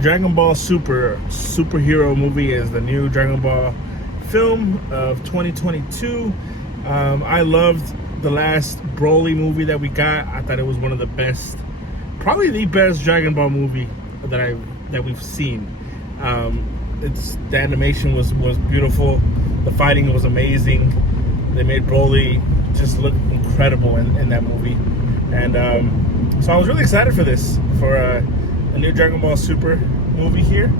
Dragon Ball superhero movie is the new Dragon Ball film of 2022. I loved the last Broly movie that we got. I thought it was one of the best, probably the best Dragon Ball movie that we've seen. The animation was beautiful. The fighting was amazing. They made Broly just look incredible in that movie, and so I was really excited for this, for a new Dragon Ball Super movie here.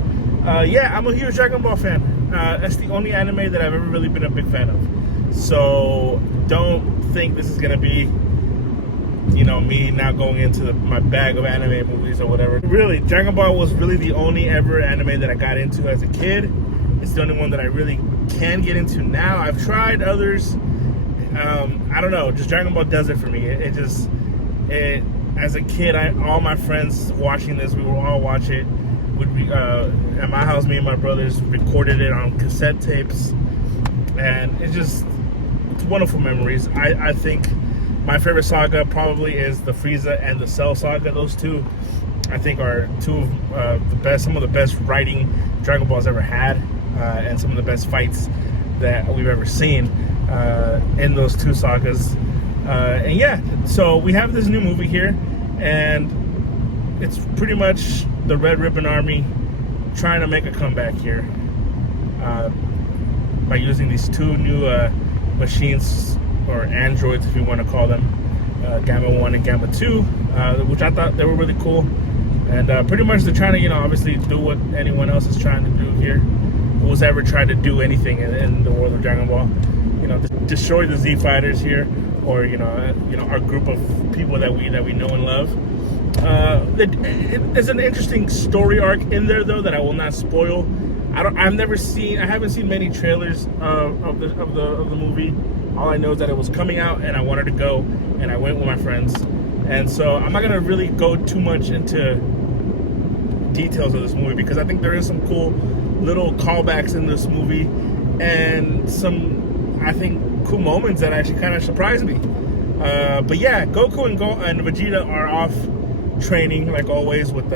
Yeah, I'm a huge Dragon Ball fan. That's the only anime that I've ever really been a big fan of. So don't think this is gonna be, me not going into my bag of anime movies or whatever. Really, Dragon Ball was really the only ever anime that I got into as a kid. It's the only one that I really can get into now. I've tried others. I don't know, just Dragon Ball does it for me. As a kid, all my friends watching this, we would all watch it. Would be at my house, me and my brothers recorded it on cassette tapes, and it's wonderful memories. I think my favorite saga probably is the Frieza and the Cell saga. Those two, I think, are two of some of the best writing Dragon Ball's ever had, and some of the best fights that we've ever seen in those two sagas. And yeah, so we have this new movie here, and it's pretty much the Red Ribbon Army trying to make a comeback here by using these two new machines, or androids if you want to call them, Gamma 1 and Gamma 2, which I thought they were really cool. And pretty much they're trying to, obviously do what anyone else is trying to do here, who's ever tried to do anything in the world of Dragon Ball. Destroy the Z Fighters here, or our group of people that we know and love. There's an interesting story arc in there though that I will not spoil. I haven't seen many trailers of the movie. All I know is that it was coming out, and I wanted to go, and I went with my friends. And so I'm not gonna really go too much into details of this movie, because I think there is some cool little callbacks in this movie, and some, I think, cool moments that actually kind of surprised me. But yeah, Goku and Vegeta are off training like always with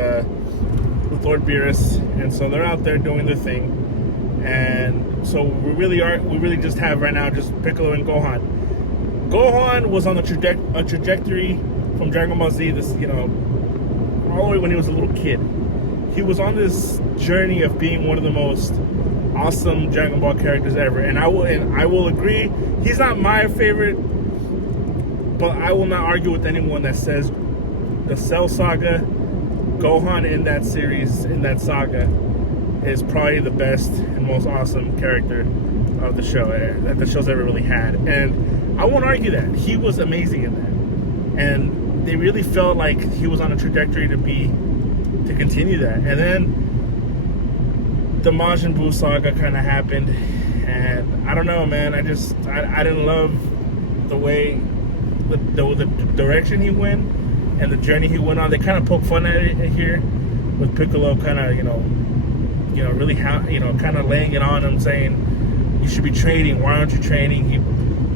Lord Beerus, and so they're out there doing their thing. And so we really just have right now just Piccolo and Gohan. Gohan was on a trajectory from Dragon Ball Z, this all the way when he was a little kid. He was on this journey of being one of the most awesome Dragon Ball characters ever, and I will agree, he's not my favorite, but I will not argue with anyone that says the Cell saga, Gohan in that series, in that saga, is probably the best and most awesome character of the show that the show's ever really had. And I won't argue that he was amazing in that, and they really felt like he was on a trajectory to continue that. And then the Majin Buu saga kind of happened, and I don't know, man. I didn't love the way the direction he went and the journey he went on. They kind of poke fun at it here with Piccolo, kind of really kind of laying it on him, saying you should be training. Why aren't you training?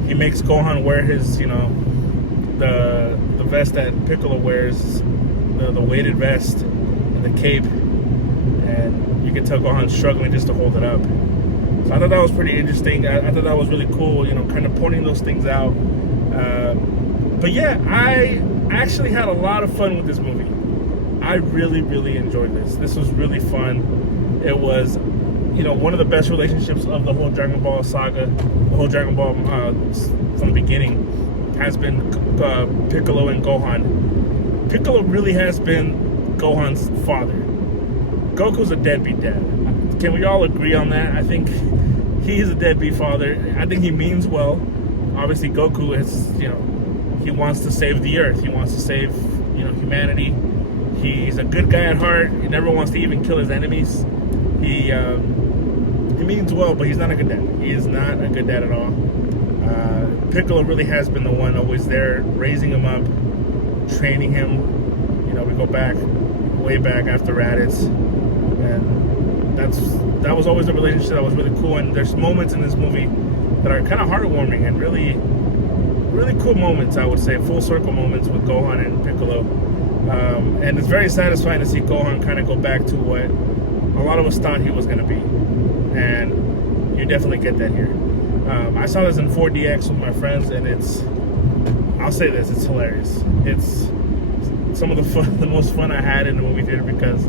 He makes Gohan wear his the vest that Piccolo wears, the weighted vest and the cape, and you can tell Gohan's struggling just to hold it up. So I thought that was pretty interesting. I thought that was really cool, kind of pointing those things out. But yeah, I actually had a lot of fun with this movie. I really, really enjoyed this. This was really fun. It was, one of the best relationships of the whole Dragon Ball saga, the whole Dragon Ball from the beginning, has been Piccolo and Gohan. Piccolo really has been Gohan's father. Goku's a deadbeat dad. Can we all agree on that? I think he's a deadbeat father. I think he means well. Obviously, Goku is, he wants to save the Earth. He wants to save, humanity. He's a good guy at heart. He never wants to even kill his enemies. He means well, but he's not a good dad. He is not a good dad at all. Piccolo really has been the one always there, raising him up, training him. We go way back after Raditz, and that was always a relationship that was really cool. And there's moments in this movie that are kind of heartwarming and really, really cool moments. I would say full circle moments with Gohan and Piccolo. And it's very satisfying to see Gohan kind of go back to what a lot of us thought he was going to be. And you definitely get that here. I saw this in 4DX with my friends, and I'll say this, it's hilarious. It's some of the most fun I had in the movie theater, because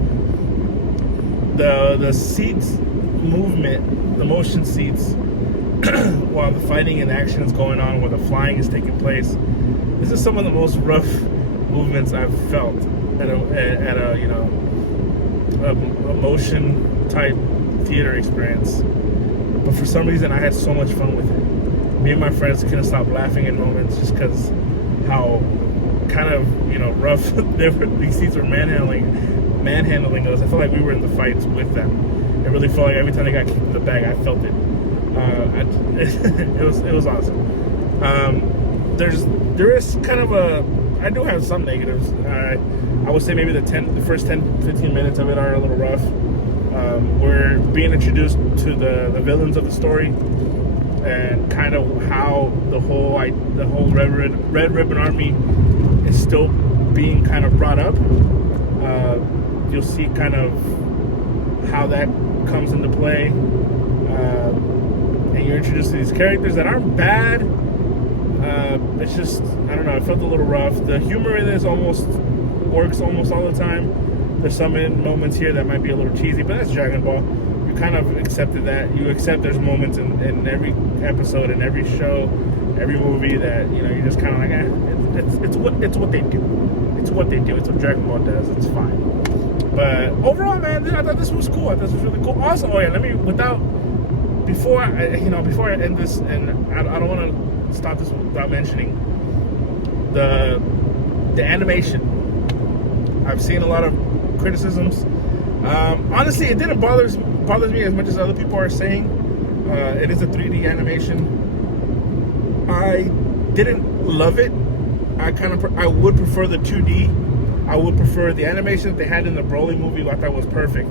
the seats movement, the motion seats, while the fighting and action is going on, while the flying is taking place, this is some of the most rough movements I've felt at a you know, a motion type theater experience. But for some reason, I had so much fun with it. Me and my friends couldn't stop laughing in moments just because how kind of, you know, rough these seats were manhandling us. I felt like we were in the fights with them. It really felt like every time they got kicked in the bag, I felt it. It was awesome. There is kind of I do have some negatives. I would say maybe the first 10-15 minutes of it are a little rough. We're being introduced to the villains of the story, and kind of how the whole Red Ribbon Army is still being kind of brought up. You'll see kind of how that comes into play, and you're introduced to these characters that aren't bad. It's just, I don't know, it felt a little rough. The humor in this works almost all the time. There's some moments here that might be a little cheesy, but that's Dragon Ball. You kind of accepted that. You accept there's moments in every episode, in every show, every movie that, you know, you're just kind of like, it's what they do. It's what they do. It's what Dragon Ball does. It's fine. But overall, man, I thought this was cool. I thought this was really cool. Also, before I end this, and I don't want to stop this without mentioning the animation. I've seen a lot of criticisms. Honestly, it didn't bother me as much as other people are saying. It is a 3D animation. I didn't love it. I would prefer the 2D. I would prefer the animation that they had in the Broly movie. I thought was perfect.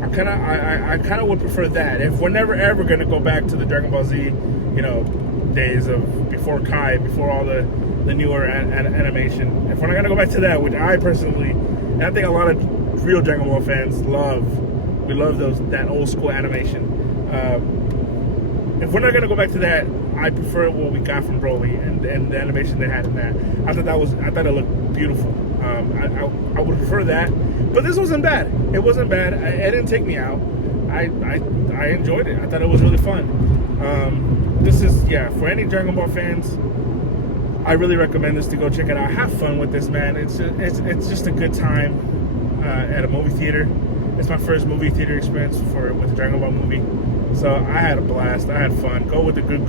I kind of would prefer that. If we're never ever gonna go back to the Dragon Ball Z, you know, days of before Kai, before all the newer animation. If we're not gonna go back to that, which I personally, and I think a lot of real Dragon Ball fans love, we love that old school animation. If we're not gonna go back to that, I prefer what we got from Broly and the animation they had in that. I thought it looked beautiful. I would prefer that, but this wasn't bad. It wasn't bad. It didn't take me out. I enjoyed it. I thought it was really fun. This is, for any Dragon Ball fans, I really recommend this to go check it out. Have fun with this, man. It's just a good time at a movie theater. It's my first movie theater experience with a Dragon Ball movie, so I had a blast. I had fun. Go with a good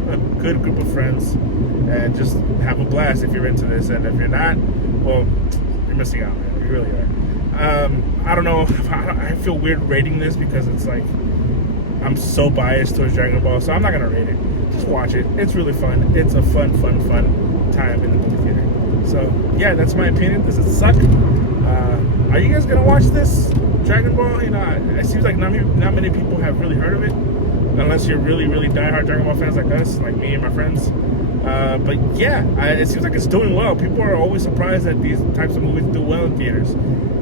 group of friends and just have a blast if you're into this. And if you're not, well, you're missing out, man. You really are. I don't know. I feel weird rating this because it's like I'm so biased towards Dragon Ball, so I'm not gonna rate it. Just watch it. It's really fun. It's a fun time in the movie theater. So yeah, that's my opinion. Does it suck? Are you guys gonna watch this Dragon Ball? You know, it seems like not many people have really heard of it, unless you're really diehard Dragon Ball fans like us, like me and my friends. But yeah, it seems like it's doing well. People are always surprised that these types of movies do well in theaters.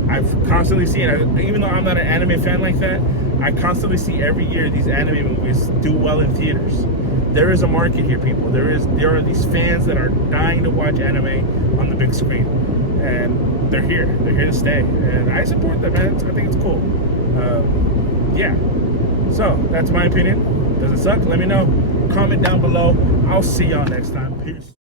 I've constantly seen, even though I'm not an anime fan like that, I constantly see every year these anime movies do well in theaters. There is a market here, people. There are these fans that are dying to watch anime on the big screen, and they're here. They're here to stay, and I support them, man. I think it's cool. Yeah. So that's my opinion. Does it suck? Let me know. Comment down below. I'll see y'all next time. Peace.